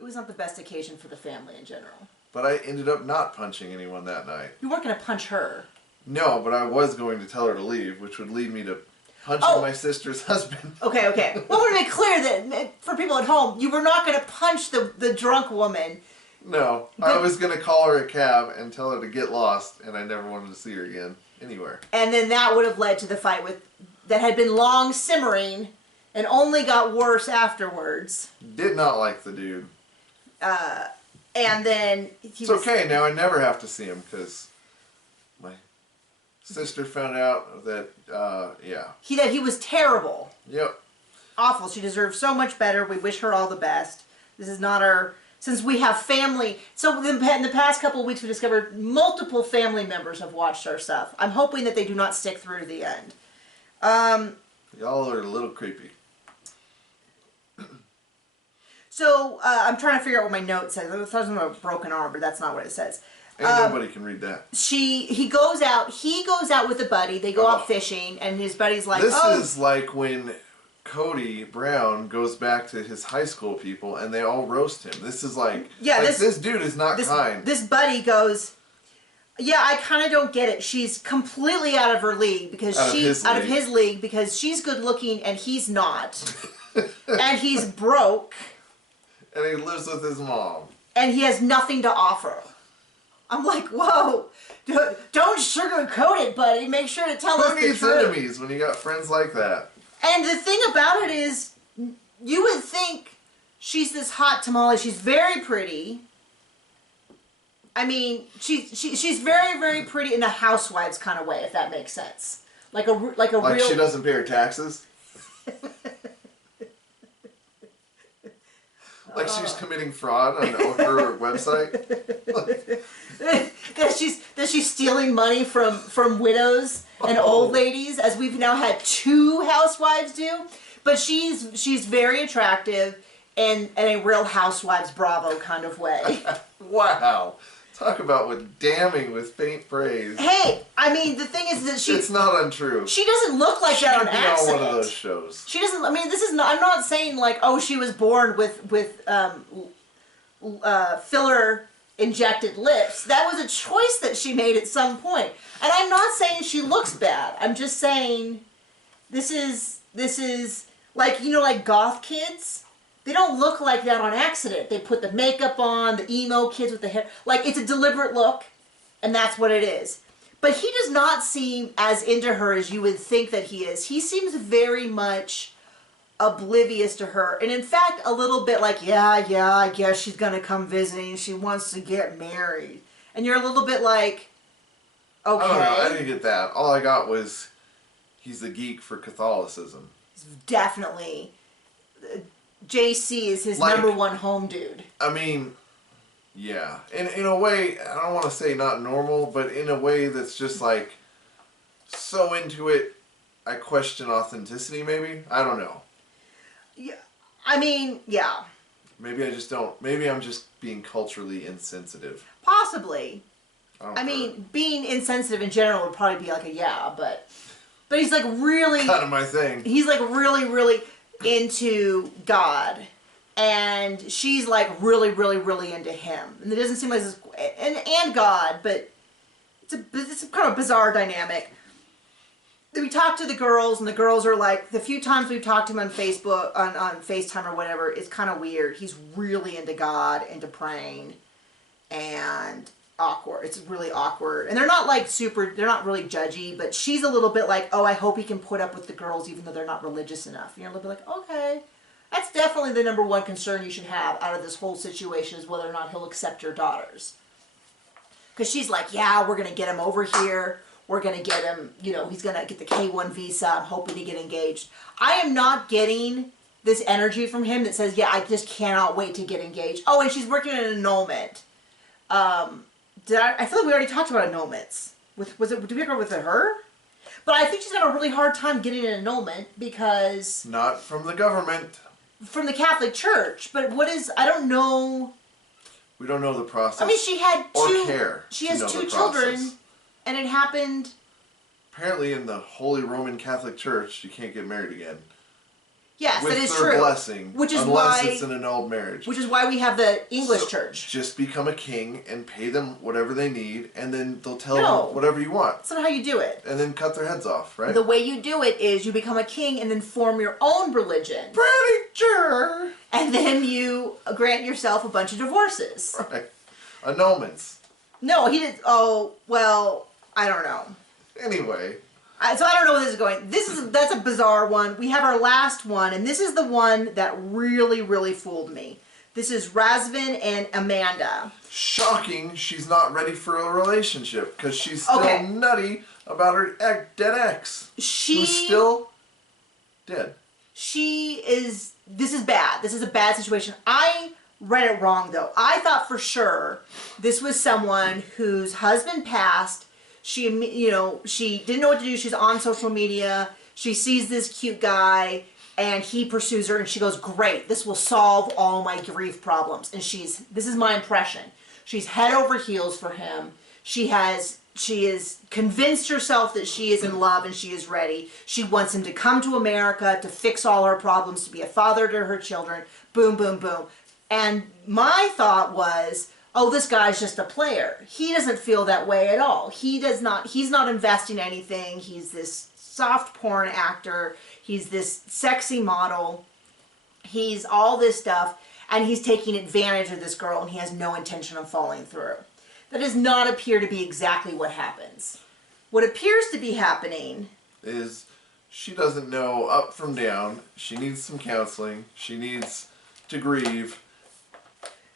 was not the best occasion for the family in general. But I ended up not punching anyone that night. You weren't gonna punch her. No, but I was going to tell her to leave, which would lead me to punching my sister's husband. Okay. Well, we're going to make clear that, for people at home, you were not going to punch the drunk woman. No, I was going to call her a cab and tell her to get lost, and I never wanted to see her again, anywhere. And then that would have led to the fight that had been long simmering and only got worse afterwards. Did not like the dude. And then... It's okay, now I never have to see him, because... my sister found out that, yeah. That he was terrible. Yep. Awful. She deserves so much better. We wish her all the best. This is not our... Since we have family... So in the past couple of weeks, we discovered multiple family members have watched our stuff. I'm hoping that they do not stick through to the end. Y'all are a little creepy. So, I'm trying to figure out what my note says. I was talking about a broken arm, but that's not what it says. And nobody can read that. He goes out with a buddy. They go out fishing, and his buddy's like, This is like when Cody Brown goes back to his high school people, and they all roast him. This is like, this dude is not kind. This buddy goes, yeah, I kind of don't get it. She's completely out of her league because out of his league because she's good looking and he's not, and he's broke, and he lives with his mom, and he has nothing to offer. I'm like, whoa, don't sugarcoat it, buddy. Make sure to tell us Who the needs truth. enemies when you got friends like that? And the thing about it is, you would think she's this hot tamale. She's very pretty. I mean, she's very, very pretty in a housewives kind of way, if that makes sense. Like Like real. she doesn't pay her taxes? Like she's committing fraud on her website? that she's stealing money from widows and old ladies, as we've now had 2 housewives do. But she's very attractive in a Real Housewives Bravo kind of way. Wow. Talk about with damning with faint praise. Hey, I mean, the thing is that It's not untrue. she doesn't look like that on She could be accident. on one of those shows. She doesn't. I mean, this is not. I'm not saying like, oh, she was born with filler injected lips. That was a choice that she made at some point. And I'm not saying she looks bad. I'm just saying this is like, you know, like goth kids. They don't look like that on accident. They put the makeup on, the emo kids with the hair. Like, it's a deliberate look, and that's what it is. But he does not seem as into her as you would think that he is. He seems very much oblivious to her. And in fact, a little bit like, yeah, I guess she's going to come visiting. She wants to get married. And you're a little bit like, okay. I don't know. I didn't get that. All I got was he's a geek for Catholicism. Definitely. JC is his Like, #1 home dude. I mean, yeah. In a way, I don't want to say not normal, but in a way that's just like so into it, I question authenticity maybe. I don't know. Yeah, I mean, yeah. Maybe I just don't. Maybe I'm just being culturally insensitive. Possibly. I mean, being insensitive in general would probably be like a yeah, but he's like really kind of my thing. He's like really, really into God, and she's like really, really, really into him. And it doesn't seem like this, and God, but it's a kind of bizarre dynamic. We talk to the girls, and the girls are like, the few times we've talked to him on Facebook, on FaceTime or whatever, it's kind of weird. He's really into God, into praying, and awkward. It's really awkward. And they're not like they're not really judgy, but she's a little bit like, oh, I hope he can put up with the girls even though they're not religious enough. And you're a little bit like, okay. That's definitely the #1 concern you should have out of this whole situation, is whether or not he'll accept your daughters. Because she's like, yeah, we're going to get him over here. We're going to get him, you know, he's going to get the K1 visa. I'm hoping to get engaged. I am not getting this energy from him that says, yeah, I just cannot wait to get engaged. Oh, and she's working an annulment. I feel like we already talked about annulments. Did we go with her? But I think she's got a really hard time getting an annulment because... Not from the government. From the Catholic Church. But I don't know... We don't know the process. I mean, she had She has 2 children, and it happened... Apparently in the Holy Roman Catholic Church, you can't get married again. Yes, that is with true. their blessing, unless it's an annulled marriage. Which is why we have the English church. Just become a king and pay them whatever they need, and then they'll tell them whatever you want. That's not how you do it. And then cut their heads off, right? The way you do it is you become a king and then form your own religion. Pretty sure. And then you grant yourself a bunch of divorces. Right. Annulments. No, he did. Oh, well, I don't know. Anyway. So I don't know where this is going. That's a bizarre one. We have our last one, and this is the one that really, really fooled me. This is Razvan and Amanda. Shocking she's not ready for a relationship, because she's still nutty about her dead ex. Who's still dead. This is bad. This is a bad situation. I read it wrong, though. I thought for sure this was someone whose husband passed. She didn't know what to do. She's on social media. She sees this cute guy, and he pursues her, and she goes, great, this will solve all my grief problems. And this is my impression. She's head over heels for him. She has convinced herself that she is in love and she is ready. She wants him to come to America to fix all her problems, to be a father to her children. Boom, boom, boom. And my thought was, oh, this guy's just a player. He doesn't feel that way at all. He's not investing anything. He's this soft porn actor. He's this sexy model. He's all this stuff, and he's taking advantage of this girl, and he has no intention of following through. That does not appear to be exactly what happens. What appears to be happening is she doesn't know up from down. She needs some counseling. She needs to grieve.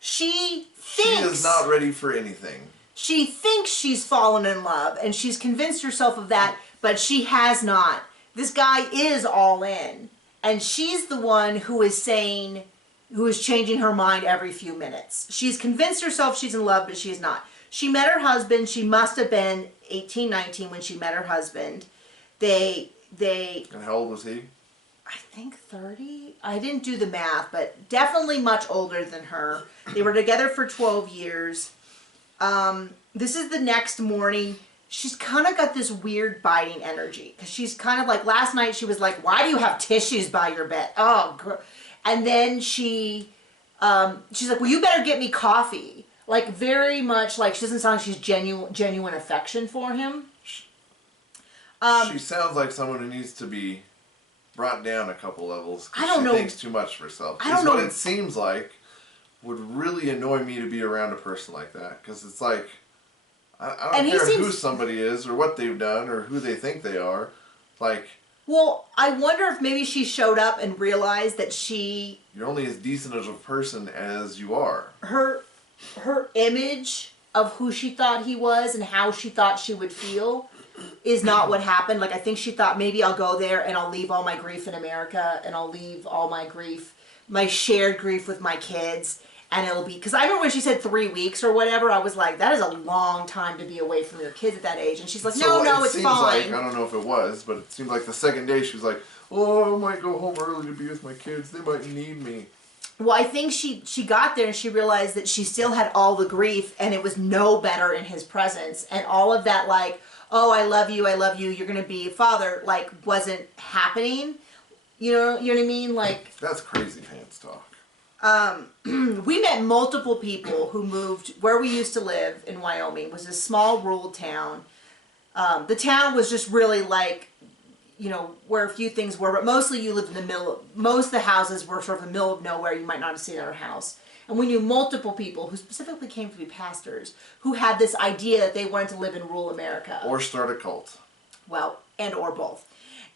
She is not ready for anything. She thinks she's fallen in love, and she's convinced herself of that, but she has not. This guy is all in, and she's the one who is changing her mind every few minutes. She's convinced herself she's in love, but she is not. She met her husband. She must have been 18, 19 when she met her husband. And how old was he? I think 30. I didn't do the math, but definitely much older than her. They were together for 12 years. This is the next morning. She's kind of got this weird biting energy. Because she's kind of like, last night she was like, why do you have tissues by your bed? Oh, and then she's like, well, you better get me coffee. Like, very much like, she doesn't sound like she's genuine affection for him. She sounds like someone who needs to be brought down a couple levels. I don't know. She thinks too much of herself. I don't know. What it seems like would really annoy me to be around a person like that. Because it's like, I don't care who somebody is or what they've done or who they think they are. Like... Well, I wonder if maybe she showed up and realized that you're only as decent of a person as you are. Her image of who she thought he was and how she thought she would feel is not what happened. Like, I think she thought, maybe I'll go there and I'll leave all my grief in America and I'll leave all my grief, my shared grief with my kids, and it'll be... Because I remember when she said 3 weeks or whatever, I was like, that is a long time to be away from your kids at that age. And she's like, no, it's fine. Like, I don't know if it was, but it seemed like the second day she was like, oh, I might go home early to be with my kids. They might need me. Well, I think she got there and she realized that she still had all the grief and it was no better in his presence. And all of that, like, oh, I love you, you're going to be a father, like, wasn't happening. You know what I mean? Like... That's crazy pants talk. We met multiple people who moved where we used to live in Wyoming. It was a small rural town. The town was just really like, you know, where a few things were, but mostly you lived in the middle. Most of the houses were sort of in the middle of nowhere. You might not have seen our house. And we knew multiple people who specifically came to be pastors who had this idea that they wanted to live in rural America. Or start a cult. Well, or both.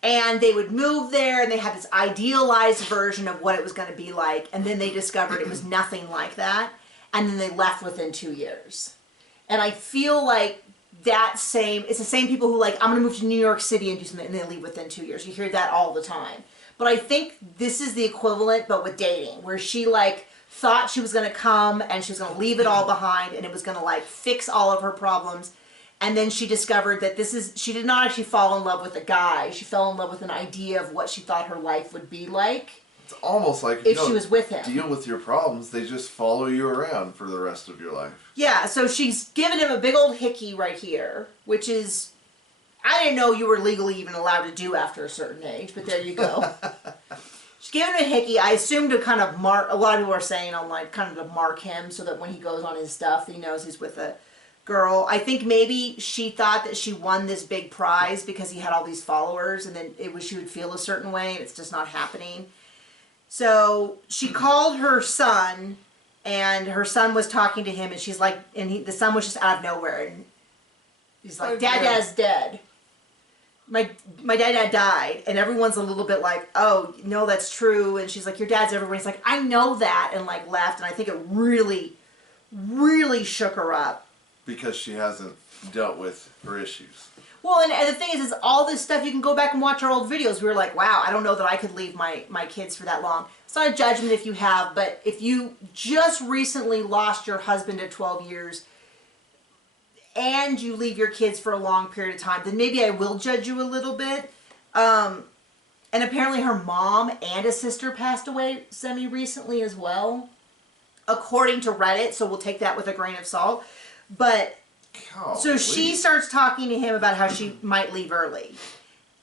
And they would move there, and they had this idealized version of what it was going to be like, and then they discovered it was nothing like that, and then they left within 2 years. And I feel like it's the same people who like, I'm going to move to New York City and do something, and they leave within 2 years. You hear that all the time. But I think this is the equivalent, but with dating, where she like thought she was going to come, and she was going to leave it all behind, and it was going to like fix all of her problems. And then she discovered that she did not actually fall in love with a guy. She fell in love with an idea of what she thought her life would be like. It's almost like if she was with him. Deal with your problems, they just follow you around for the rest of your life. Yeah, so she's given him a big old hickey right here, which is, I didn't know you were legally even allowed to do after a certain age, but there you go. She's given him a hickey, I assume to kind of mark, a lot of people are saying online, kind of to mark him so that when he goes on his stuff, he knows he's with a girl. I think maybe she thought that she won this big prize because he had all these followers, and then she would feel a certain way, and it's just not happening. So she called her son, and her son was talking to him, and she's like, the son was just out of nowhere, and he's like, Dad's dead. My dad died, and everyone's a little bit like, oh, no, that's true, and she's like, your dad's everywhere. He's like, I know that, and like left, and I think it really, really shook her up. Because she hasn't dealt with her issues. Well, and the thing is all this stuff, you can go back and watch our old videos. We were like, wow, I don't know that I could leave my kids for that long. It's not a judgment if you have, but if you just recently lost your husband at 12 years and you leave your kids for a long period of time, then maybe I will judge you a little bit. And apparently her mom and a sister passed away semi-recently as well, according to Reddit, so we'll take that with a grain of salt. But, so she starts talking to him about how she might leave early.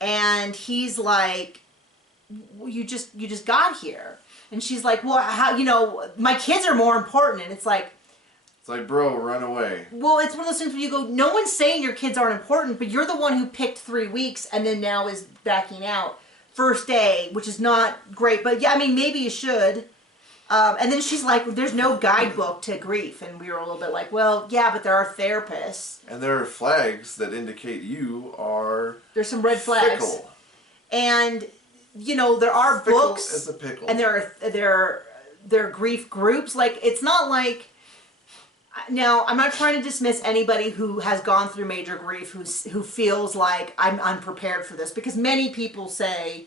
And he's like, well, you just got here. And she's like, well, how, my kids are more important. And it's like, bro, run away. Well, it's one of those things where you go, no one's saying your kids aren't important, but you're the one who picked 3 weeks and then now is backing out. First day, which is not great. But yeah, I mean, maybe you should. And then she's like, there's no guidebook to grief. And we were a little bit like, well, yeah, but there are therapists. And there are flags that indicate you are There's some red flags. fickle. And, you know, there are Fickle books. as a pickle. And there are grief groups. Like, it's not like... Now, I'm not trying to dismiss anybody who has gone through major grief who feels like I'm unprepared for this. Because many people say,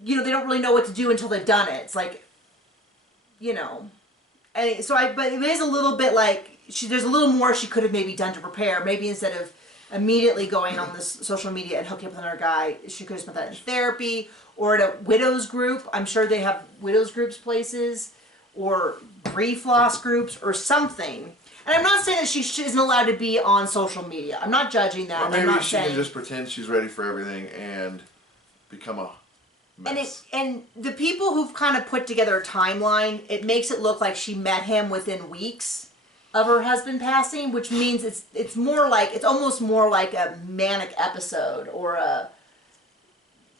you know, they don't really know what to do until they've done it. It's like... You know, and but it is a little bit like there's a little more she could have maybe done to prepare. Maybe instead of immediately going on this social media and hooking up with another guy, she could have spent that in therapy or at a widows group. I'm sure they have widows groups places or grief loss groups or something. And I'm not saying that she isn't allowed to be on social media. I'm not judging that. Or maybe I'm not she saying... can just pretend she's ready for everything and become a mess. And the people who've kind of put together a timeline, it makes it look like she met him within weeks of her husband passing, which means it's almost more like a manic episode or a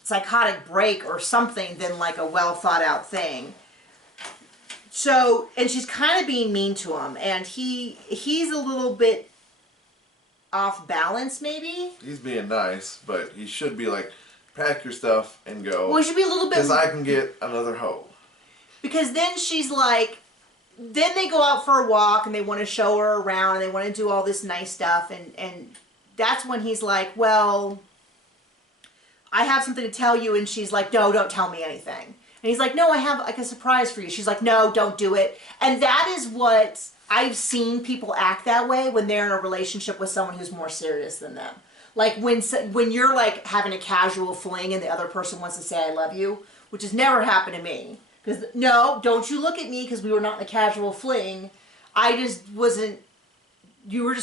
psychotic break or something than like a well thought out thing. So, and she's kind of being mean to him, and he's a little bit off balance maybe. He's being nice, but he should be like, pack your stuff and go. Well, he should be a little bit... Because I can get another hoe. Because then she's like... Then they go out for a walk and they want to show her around and they want to do all this nice stuff. And that's when he's like, well, I have something to tell you. And she's like, no, don't tell me anything. And he's like, no, I have like a surprise for you. She's like, no, don't do it. And that is what I've seen people act that way when they're in a relationship with someone who's more serious than them. Like when you're like having a casual fling and the other person wants to say I love you, which has never happened to me. Because no, don't you look at me because we were not in a casual fling. I just wasn't, you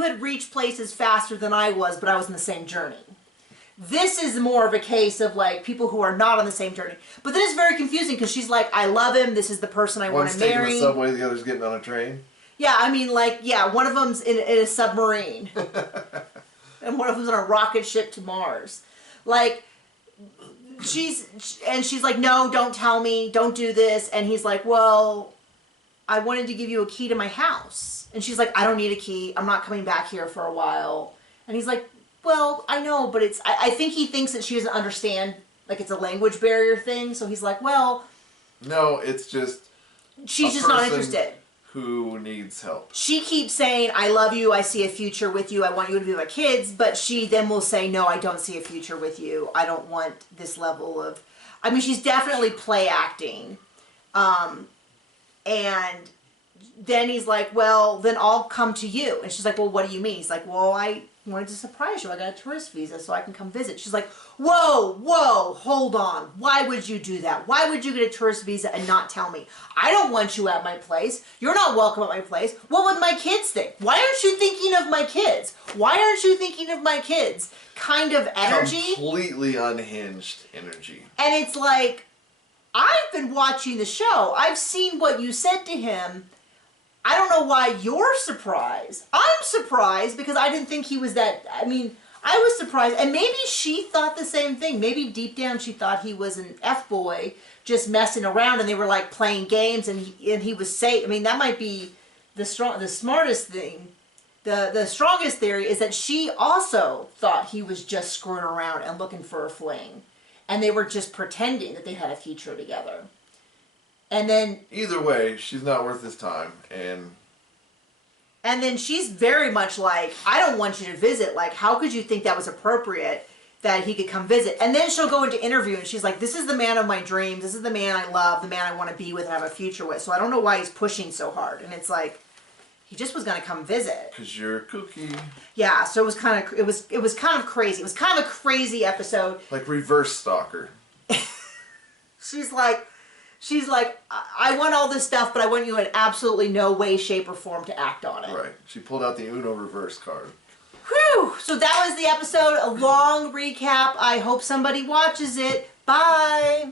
had reached places faster than I was, but I was in the same journey. This is more of a case of like people who are not on the same journey. But then it's very confusing because she's like, I love him. This is the person I want to marry. One's taking the subway, the other's getting on a train. Yeah, I mean, like, yeah, one of them's in a submarine. And one of them's on a rocket ship to Mars. Like, she's like, no, don't tell me, don't do this. And he's like, well, I wanted to give you a key to my house. And she's like, I don't need a key. I'm not coming back here for a while. And he's like, well, I know, but I think he thinks that she doesn't understand, like, it's a language barrier thing. So he's like, well. No, it's just. She's just not interested. Who needs help. She keeps saying, I love you, I see a future with you, I want you to be my kids, but she then will say, no, I don't see a future with you. I don't want this level of... I mean, she's definitely play acting. And then he's like, well, then I'll come to you. And she's like, well, what do you mean? He's like, well, I wanted to surprise you. I got a tourist visa so I can come visit. She's like, whoa, hold on. Why would you do that? Why would you get a tourist visa and not tell me? I don't want you at my place. You're not welcome at my place. What would my kids think? Why aren't you thinking of my kids? Why aren't you thinking of my kids? Kind of energy. Completely unhinged energy. And it's like, I've been watching the show. I've seen what you said to him. I don't know why you're surprised. I'm surprised because I didn't think he was that... I mean, I was surprised. And maybe she thought the same thing. Maybe deep down she thought he was an F-boy just messing around and they were like playing games and he was safe. I mean, that might be the smartest thing. The strongest theory is that she also thought he was just screwing around and looking for a fling. And they were just pretending that they had a future together. And then... Either way, she's not worth his time. And then she's very much like, I don't want you to visit. Like, how could you think that was appropriate that he could come visit? And then she'll go into interview and she's like, this is the man of my dreams. This is the man I love, the man I want to be with and have a future with. So I don't know why he's pushing so hard. And it's like, he just was going to come visit. Because you're kooky. Yeah, so it was kind of, it was kind of crazy. It was kind of a crazy episode. Like reverse stalker. She's like, I want all this stuff, but I want you in absolutely no way, shape, or form to act on it. Right. She pulled out the Uno reverse card. Whew! So that was the episode. A long recap. I hope somebody watches it. Bye!